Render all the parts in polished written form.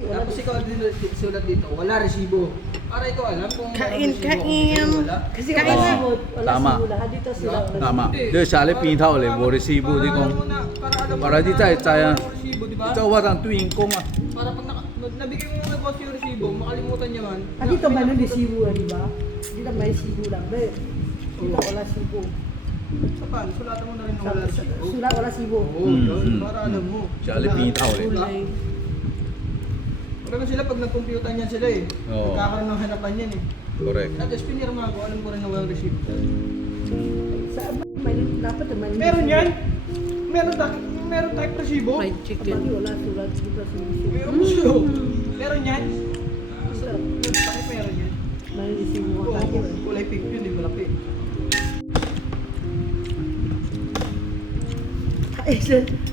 Tapos ikaw din sulat dito, wala resibo. Para ikaw alam kung Kain, resibo, kung kain. wala. Kasi Kain wala na. sibot. Wala Tama. sibot. Lahat dito sila. wala Tama. Hindi. Dia shale Para- pintaw le, para- mo resibo di para kong. alam mo na- para alam mo Para na di tayo wala sayang. kang resibo, di ba? Ito watang tuwing kong ah. Para pag nabigay mo ng boss yung resibo, makalimutan niya man. Ah, dito ba nun sibo di ba? Dito may sibo lang. Be. Dito wala sibo. Sa pan, sulatan mo na rin ng wala resibo. Sula wala sibo. Oo, yun, para alam mo. Shale Wala. pintaw le. Wala. Pero sila pag nag-computer niyan sila eh. Oo. Nagkakaroon ng hanapan yan eh. Correct. At least pinirma ko, alam ko rin na walang resibo. Sa may dapat may Meron yan? Meron type resibo? Fried Kapag chicken. wala sulat dito sa sibo. Meron mo siya. Meron yan? Sir, Bakit meron yan? may sibo Oo, ka tayo. kulay pink yun, di malaki.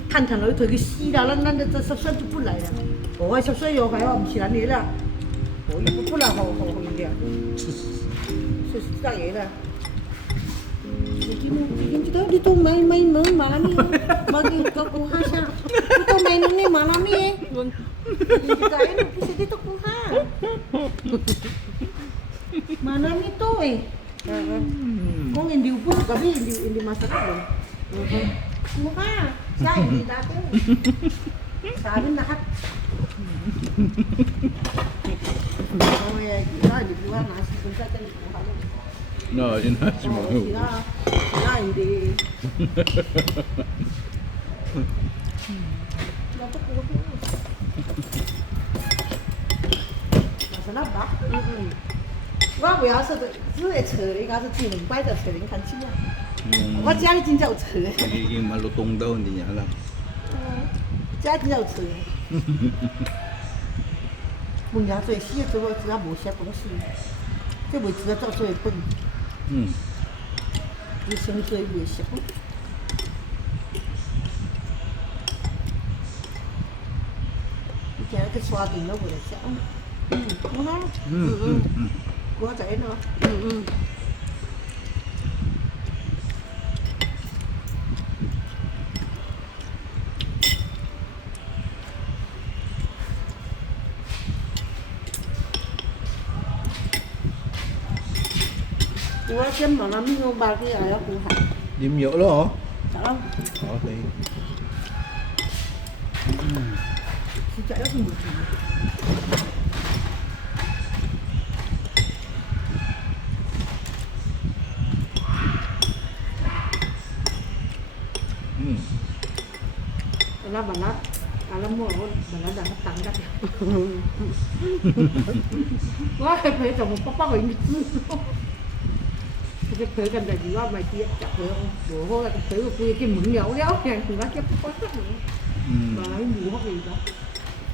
探探女退佢死啦，咱这十岁就不来了。我10岁又还要不起来你了，我不来好一点，是大爷了。Dito may marami bagi kukuha siya. Dito may marami eh. Hindi kain kasi dito kuha. Marami to eh. Kung hindi upo gabi hindi masarap. Kuha. Siya hindi dati. Sa amin lahat. Mamaya kita di buwan nasi kung sa atin kuha. No, yun na si mo. Sila hindi. Dapat ko. Masarap ba?我不要是热车的，应该是最能摆的车，你看清啊。我家里真有车， Magiging malutong daw, hindi niya alam. 家里真有车。我家最细的时候，只要无些东西，这未知道做最笨， Hmm. 你先做未熟。以前去刷电脑回来食，我哈， 我仔喏。我先把那米我把给俺要顾好， Dim yo lo, oh. 咋了？ Okay. 是家要是没煮。 Hmm. Alam mo, bala dah tanggat ya. Wah, phải chồng một bắp hình cái phơiกันแต่ดีว่าไม่เทียบจับเลยโอ้โหแล้วก็ซื้อคุยกินหมึงเหนียวแล้วอย่างถึงว่าเก็บก้อนสักหนึ่ง Hmm. มาแล้วหมูเขาอีกแล้ว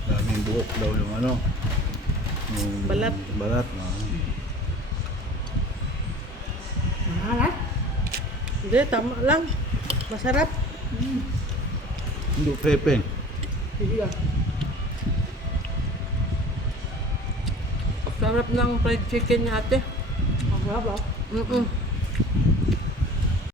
Daming buhok daw yung ano. Yung Balat. Balat. Ah. มาแล้ว Hindi, tama lang. Masarap. Hindi pepe. ทีเดียว Sarap ng fried chicken niya ate. ของเราเหรอ Mm-mm.